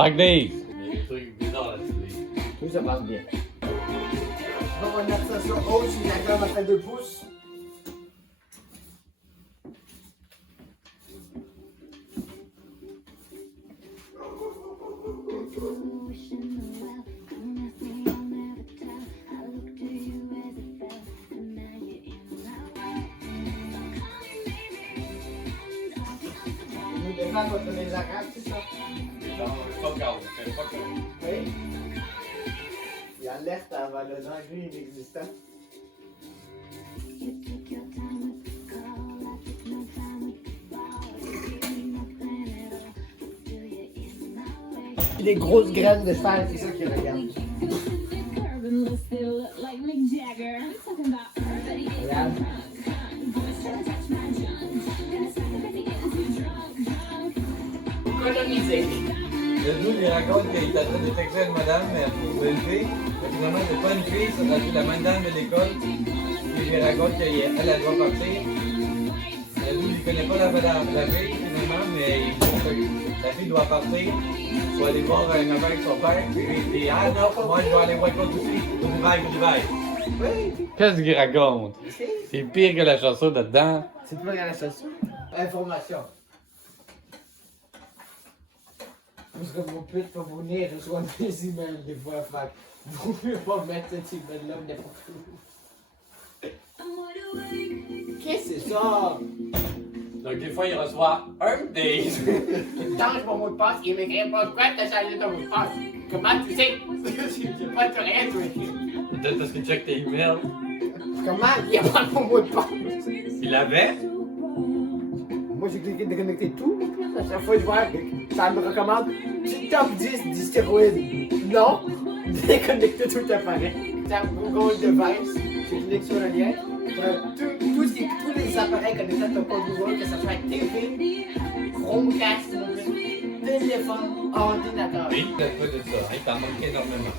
Embarque des. Il y a des trucs bizarres là-dessus. Tout ça passe bien. On va mettre ça sur haut si la gomme a fait 2 pouces. Nous défendre contre les arabes, c'est ça? Fuck out, c'est fuck out. Oui. Il alerte avant le danger inexistant. Les grosses graines de cheval, c'est ça qu'ils regardent. Regarde. Colonisé. Le nous, il raconte qu'il est en train de texter une madame pour élever. Mais finalement, c'est pas une fille, c'est la madame de l'école. Il lui raconte qu'elle doit partir. Le nous, il connaît pas la fille, finalement, mais il faut que la fille doit partir. Il faut aller voir un affaire avec son père. Puis il dit, ah non, moi je dois aller voir l'autre aussi. Goodbye. Oui. Qu'est-ce qu'il raconte? C'est C'est pire que la chanson de dedans. plus rien à ça. Information. Parce que mon pute peut venir reçoit des emails des fois. Fait vous pouvez pas mettre cet email-là n'importe où. Qu'est-ce que c'est ça? Donc des fois, il reçoit un des. Change mon mot de passe, il m'écrit pas quoi, t'as changé ton mot de passe. Comment tu sais? J'ai pas de rien, tu m'écris. Peut-être parce qu'il check tes emails. Comment? Il y a pas mon mot de passe. Il l'avait. Moi, j'ai cliqué déconnecter tout. À chaque fois que je vois, ça me recommande top 10 du stéroïde. Non, déconnecter tout l'appareil. Tape Google Device, tu cliques sur le lien. Tous les appareils connectés à ton compte Google, que ce soit TV, Chromecast, téléphone, ordinateur. Oui, il a fait de ça. Il t'en manque énormément.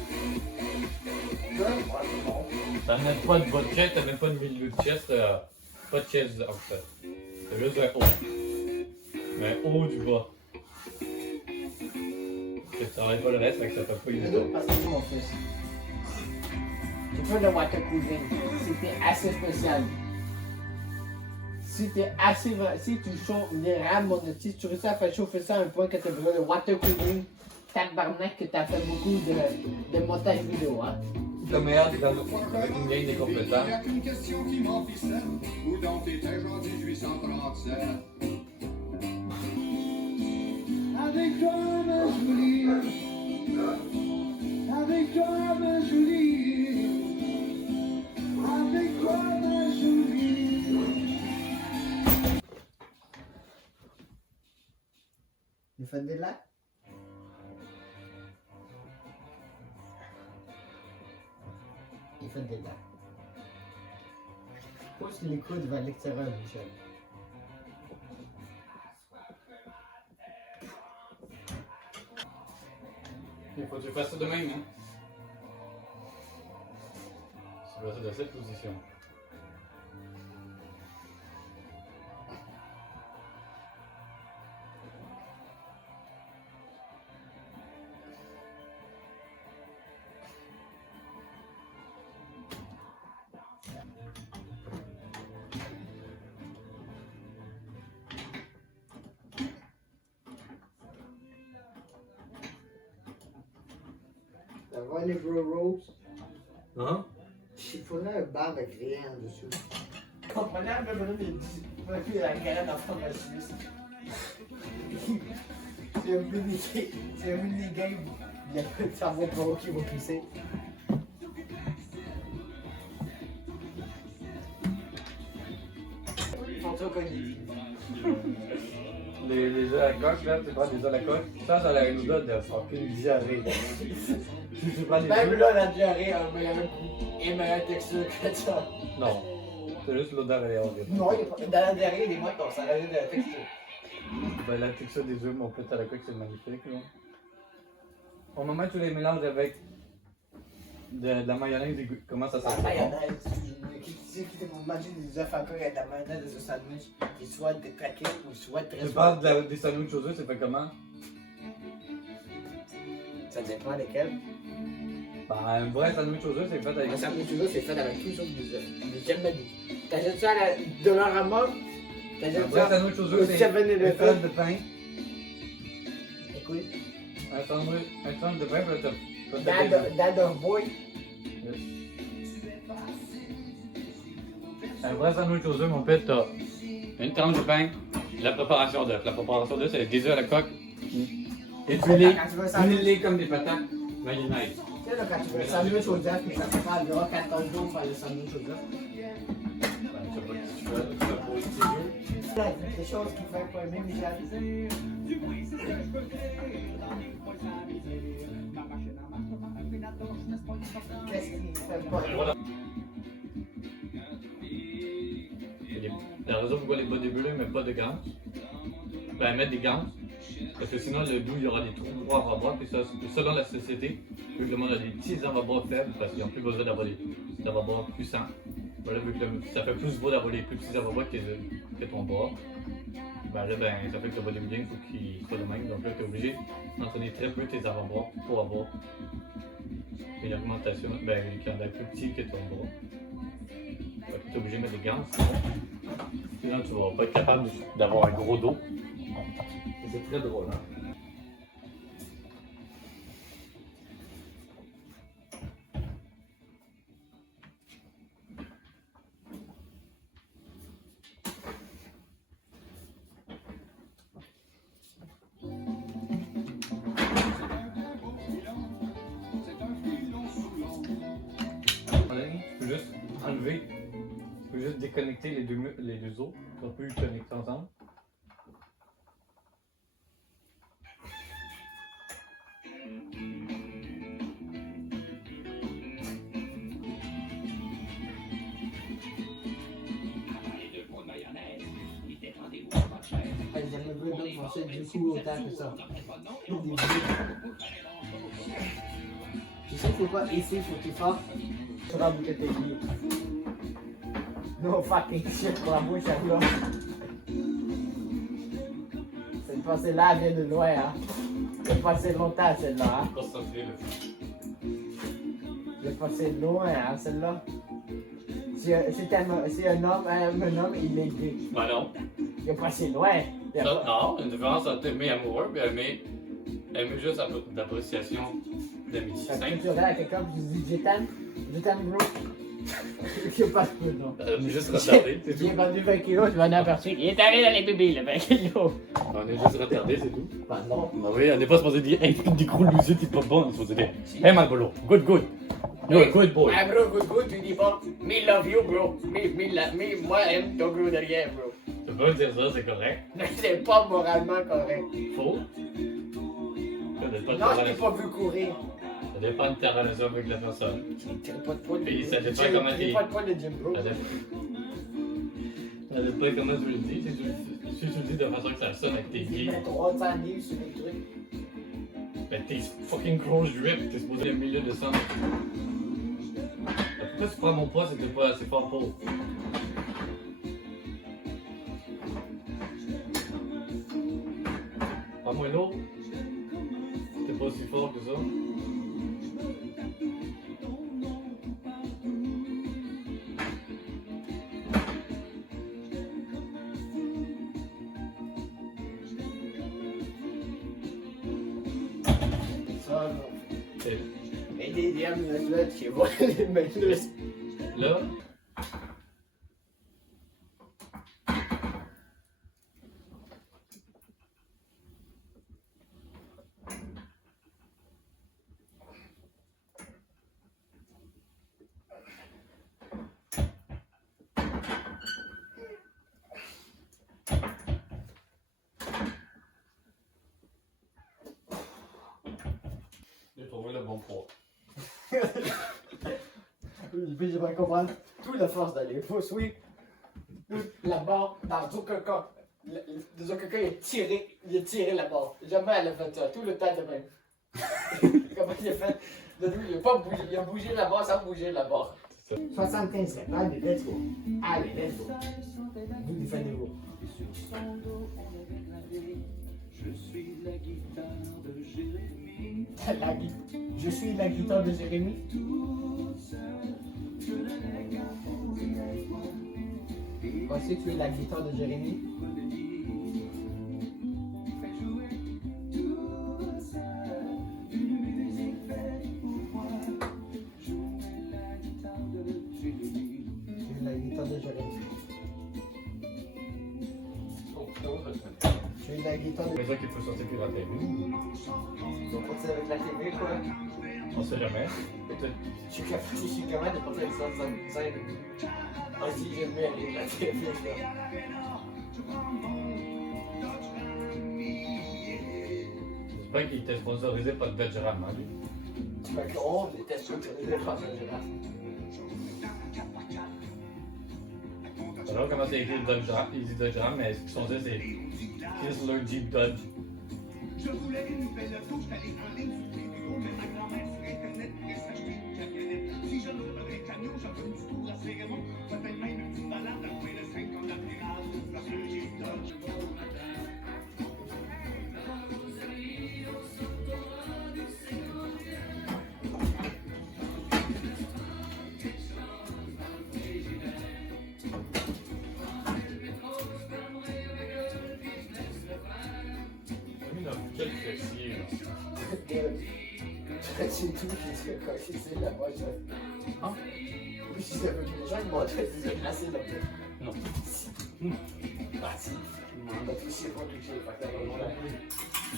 T'as même pas de bas de chest, t'as même pas de milieu de chest, pas de chest en fait. C'est juste un haut. Mais un haut du bas. Tu travailles pas le reste, fait que ça fait pas une C'est d'autres parce que c'est mon fils. J'ai pas de water cooling. C'était assez spécial. Si tu chauffes les rames, si tu réussis à faire chauffer ça à un point que tu as besoin de water cooling, tabarnak que tu as fait beaucoup de montage vidéo, hein. Le meilleur des avec une gang de compétents. Il y a qu'une question qui m'enfissait. Où donc étais-je en 1837? Avec toi, ma jolie. Avec toi, ma jolie. Avec toi, ma jolie. Il fait des lacs? Il fait des lacs. Pousse les coudes vers l'extérieur, Michel. Il faut que tu fasses ça de même, hein. Tu fais ça de cette position. Ça va les Bro Rose? Hein? Il faudrait un bar de rien en dessous. Comprenez un peu de la galette en forme de Suisse. C'est un mini-game. Il y a pas de cerveau pro qui va pisser. Ils sont trop connus. Les œufs à la coque, là, tu prends des œufs à la coque. Ça la nous donne de fucking diarrhée. Si tu prends les Même œufs. là, la diarrhée a un meilleur goût et meilleure texture que ça. Non. C'est juste l'odeur est horrible. Non, dans la diarrhée, il est moins qu'on s'en rajoute de la texture. Ben, la texture des œufs, mon pète à la coque, c'est magnifique, là. Au moment où tu les mélanges avec de la mayonnaise, comment ça La sent? mayonnaise. Qui vont manger des œufs à coque avec de la mayonnaise de ce sandwich, ils soit décraqués ou soit très Tu parles des sandwichs aux œufs, c'est fait comment? Ça dépend lesquels. Ben, un vrai sandwich aux œufs, c'est fait avec Un sandwich aux œufs, c'est fait avec tout sauf des œufs. Mais jamais goûté. T'achètes ça à la Dollarama, un t'achètes vrai ça sandwich aux au œufs, c'est 7-Eleven. un tranche de pain. Écoute, Un tranche de pain, puis t'as Dad Boy. un vrai sandwich aux œufs, mon père, t'as Une tranche de pain, la préparation d'œuf. La préparation d'œuf, c'est des œufs à la coque, épilé, Quand tu veux un sandwich, huilé comme des patates, mayonnaise. tu sais, là, quand tu veux un sandwich aux œufs, puis ça te prend environ 14 jours pour faire le sandwich aux œufs. Ben, je sais pas ce que tu fais, tu fais pour les petits œufs. Là, des choses qui font pas aimer, Michel. Qu'est-ce qui fait pas aimer? La raison pourquoi les bodybuilders ne mettent pas de gants, ben mettre des gants, parce que sinon le dos il y aura des trous droits avant-bras, puis ça, selon la société, vu que le monde a des petits avant-bras faibles, parce qu'ils n'ont plus besoin d'avoir des avant-bras puissants, voilà, vu que ça fait plus beau d'avoir des plus petits avant-bras que ton bras, ben là ben, ça fait que le bodybuilding faut qu'il soit le même, donc là tu es obligé d'entraîner très peu tes avant-bras pour avoir une augmentation, ben qui en a plus petit que ton bras. Tu es obligé de mettre des gants, sinon tu vas pas être capable d'avoir un gros dos. C'est très drôle, hein. Tu peux juste enlever, tu peux juste déconnecter les deux os, tu vas plus les connecter ensemble. J'ai jamais vu d'autres français du coup autant que ça. Tu sais, faut pas ici, faut que tu fasses. Tu vas bouger tes pieds. No fucking shit pour la bouche à là. Cette passée-là vient de loin, hein. J'ai passé longtemps celle-là, hein. Pas se sortir le J'ai passé loin, hein, celle-là. Si un homme, il est gay. Ben non. Il est passé loin. Il a Ça, pas- non, une différence entre aimer amoureux et aimer juste d'appréciation d'amitié Fait que simple. tu regardes à quelqu'un et tu dis je t'aime bro. Je sais pas ce que non. On est juste retardé, c'est tout. J'ai vendu 20 kilos, je m'en ai aperçu. Il est allé dans les bébés, le 20 kilos. On est juste retardé, c'est tout. Bah non. Ben oui, on n'est pas supposé dire hey, des gros losers, t'es pas bon. On est supposé dire hey, my bolo, good, good. You're a good boy. Ah bro, good, tu dis pas, me love you bro. Moi aime ton gros derrière bro. Tu peux dire ça, c'est correct. C'est pas moralement correct. Faux. Ça dépend de ta Non, je t'ai relation. pas vu courir. Ça dépend de ta relation avec la personne. Tu tires pas de poids de Puis ça dépend Tu comment tires t'es. pas de poids de gym bro. Ça dépend comment tu le dis. Si tu le dis de façon que ça sonne avec tes Tu pieds, mets 300 livres sur les trucs. ben tes fucking gros drip, t'es supposé être au milieu de ça. Pourquoi tu prends mon poids si t'es pas assez fort pour? Prends-moi l'eau. T'es pas aussi fort que ça. Ça, non. Et Et des diams, là, tu vois les mecs là. là, j'ai trouvé le bon poids. Puis je vais comprendre toute la force d'aller poursuivre toute la barre dans Zokaka. Zokaka, il a tiré la barre. Jamais elle a fait ça, tout le temps de même. Comment il a fait? Il a pas bougé, il a bougé la barre sans bouger la barre. 75 secondes, allez, let's go. Allez, let's go. Vous défendez-vous. Je suis la guitare de Jérémie. Je suis la guitare de Jérémy. Pensez que tu es la guitare de Jérémy? Tu es la guitare de Jérémy. Tu es la guitare de... C'est ça qu'il faut sortir plus la télé. Ils vont partir avec la TV, quoi. On sait jamais. Peut-être. Je suis capable de porter ça sans scène. Ah si, j'aime bien la TV, là. J'espère qu'il était sponsorisé par Bergeron, hein, lui. Fait qu'on était sponsorisé par Bergeron. Alors, comment c'est écrit Dodgeram, Easy Dodgeram, mais ce qu'ils sont dit, c'est Chrysler Jeep Dodge. Je voulais une nouvelle touche, d'aller en ligne sur vidéo, mais ma grand-mère sur Internet pourrait s'acheter une camionnette. Si je ne veux pas un camion, j'en veux du tour à Cérémon. Peut-être même une petite balade dans le coin de 50 la pirate, parce que j'ai Dodge. Quel fessier, là. C'est tout qui se fait cocher, c'est la prochaine. Hein? Oui, je sais pas, les gens ils m'ont dit assez là. Non. Bah si, ils m'ont touché, pas touché, fait que là, on l'a pris.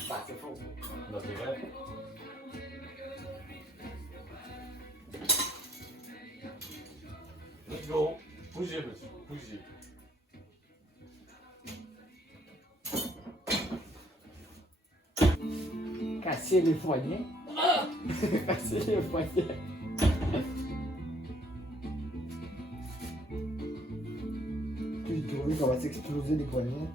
Bah c'est faux. Non, c'est vrai. Let's go. Bougez, monsieur. Bougez. Casser les poignets. Casser les poignets. Tu trouves qu'on va s'exploser les poignets.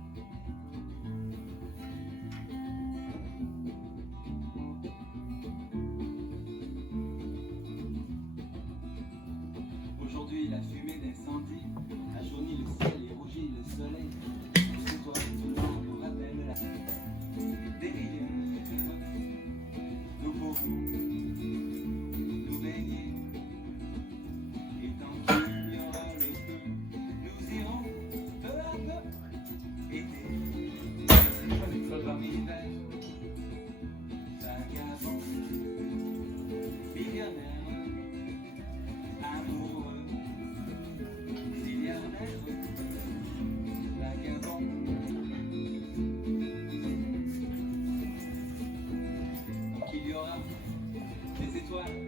Aujourd'hui, la fumée d'incendie a jauni le ciel et rougi le soleil. Les étoiles du nord nous rappellent la des rivières. Nous pouvons nous baigner. Et tant qu'il y aura le feu, nous irons peu à peu. Été, l'hiver, vagabond, millionnaire, amoureux, milliardaire, vagabond. Qu'il y aura des étoiles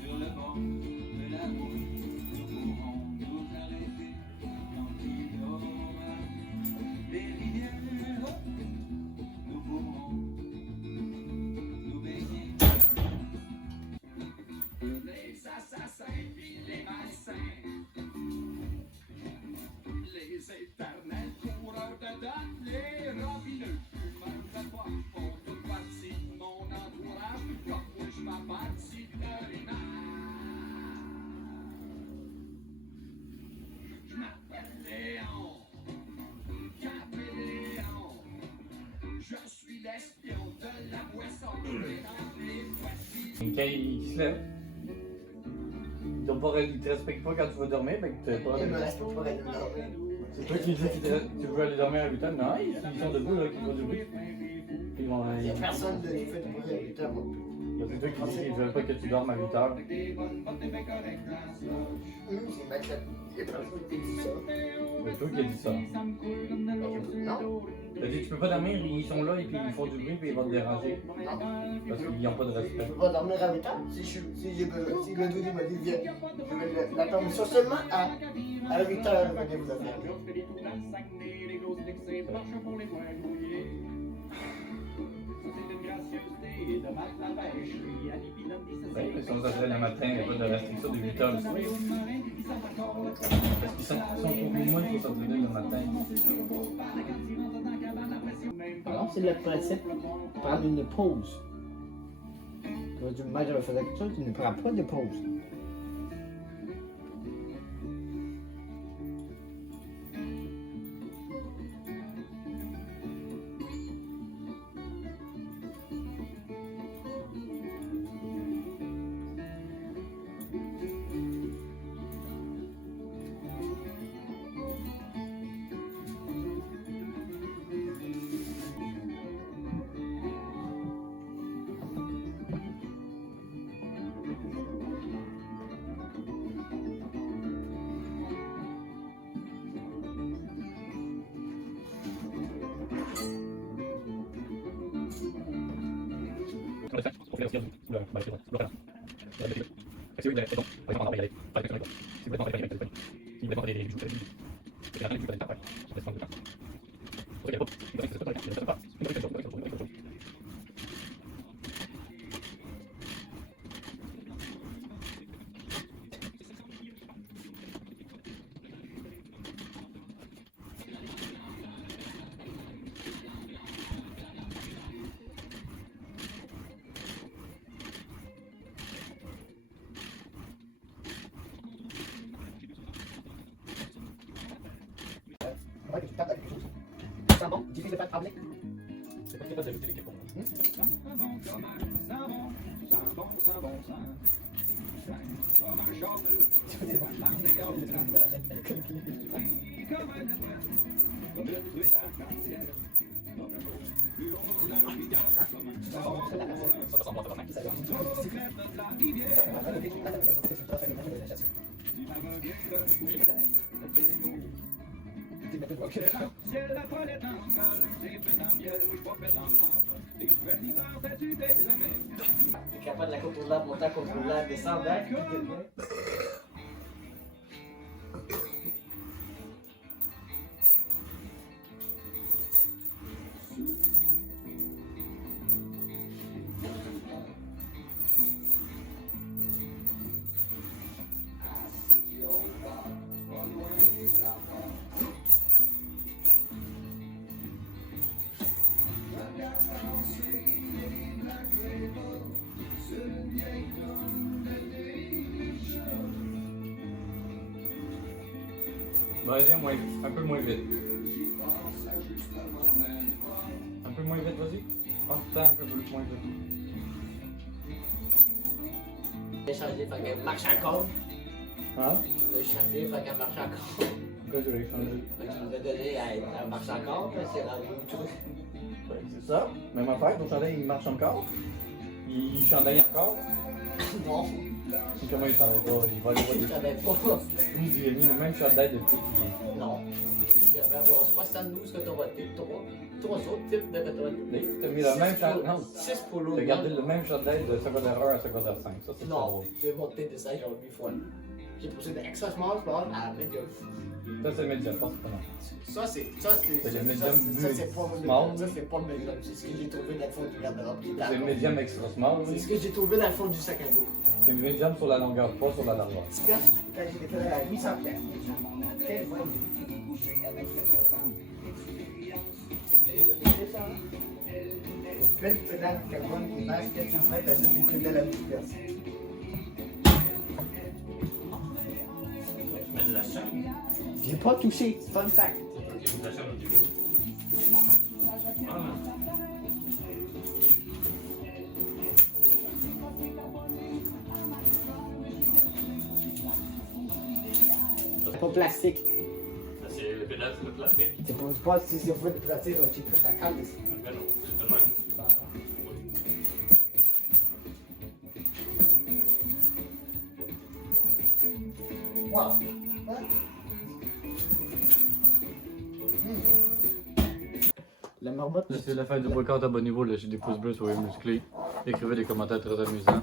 sur le banc de la route. Nous pourrons nous arrêter tant qu'il y aura des rivières. Nous pourrons nous baigner. Les assassins puis les malsains, les éternels coureurs de date, les robineux fumeurs de poche font toute partie de mon entourage, comme moi je m'appâtis de l'image. Je m'appelle Léon, Capéléon, je suis l'espion de la boisson dans les voitures. Quand il se lève, ils te respectent pas quand tu vas dormir, fait que t'as pas. Il me reste pas aller dormir. C'est toi qui dis que tu veux aller dormir à 8 heures. Non, ils sont debout, là, qui vont du bruit. Ils vont. Il y a personne de fait de bruit à 8 heures. C'est toi qui dis qu'ils veulent pas que tu dormes à 8 heures. C'est Max, il y a personne qui dit ça. C'est toi qui as dit ça. Non, T'as dit tu peux pas dormir, ils sont là et puis ils font du bruit puis ils vont te déranger. non. Parce qu'ils n'ont pas de Je respect. peux pas dormir à 8 heures. Si j'ai besoin, si Gwendoline m'a dit viens, je vais l'attendre seulement à 8 heures, venez vous attendre. Ouais, mais si on s'appelle le matin, il n'y a pas de restriction de 8 heures le soir. Parce qu'ils sont pour moins pour s'entraîner le matin. Alors, c'est le principe. Prendre une pause. Quand tu me mets à faire quelque chose, tu ne prends pas de pause. Ouais, que tu tapes avec quelque chose. C'est bon, difficile de faire trembler. C'est pas capable d'éviter les quelconques. Ça sent bon, tabarnak. T'es capable de la contrôler, monter, contrôler, descendre, hein? Vas-y, un peu moins vite. Un peu moins vite, vas-y. Oh, putain, un peu moins vite. J'ai changé, fait qu'elle marche encore. Hein? J'ai changé, fait qu'elle marche encore. Pourquoi tu l'as changé? Fait que je vous ai donné, elle marche encore, mais c'est rendu au truc. C'est ça. Même affaire, ton chandail il marche encore. Il chandaille encore. Non, Et comment il chandaille pas? Il va aller voir je des. savais pas. Il a mis le même chandail depuis qu'il Non. Il y avait environ 72 coton-wattés, 3 autres types de coton-wattés. est. T'as mis le même chandail. Non, 6 polos. t'as gardé le même chandail de secondaire 1 à secondaire 5. Ça, c'est Non, drôle. j'ai monté de ça genre 8 fois. J'ai poussé de extra small sport à medium. Ça, c'est le médium, pas c'est pas mal. Ça, c'est C'est le medium ça, c'est pas small. medium. Ça, c'est pas medium. C'est ce que j'ai trouvé dans le fond du garde-robe. C'est le médium extra small. C'est oui. ce que j'ai trouvé dans le fond du sac à dos. C'est le médium sur la longueur, pas sur la largeur. 10 piastres, quand j'ai fait à 800 piastres. Quel bon. Belle pédale carbone qui passe 400 mètres à des pédales à 10 piastres. Mais de la chaîne. J'ai pas touché, fun fact. De la chaîne au début. Ah, C'est pas plastique. ça, c'est le pédale, c'est le plastique. C'est pas si c'est fait de plastique, on check ta cale. Mais non, c'est de même. Wow. La marmotte. C'est la fin du boycott, abonnez-vous, lâchez des pouces bleus, soyez musclés. Écrivez des commentaires très amusants.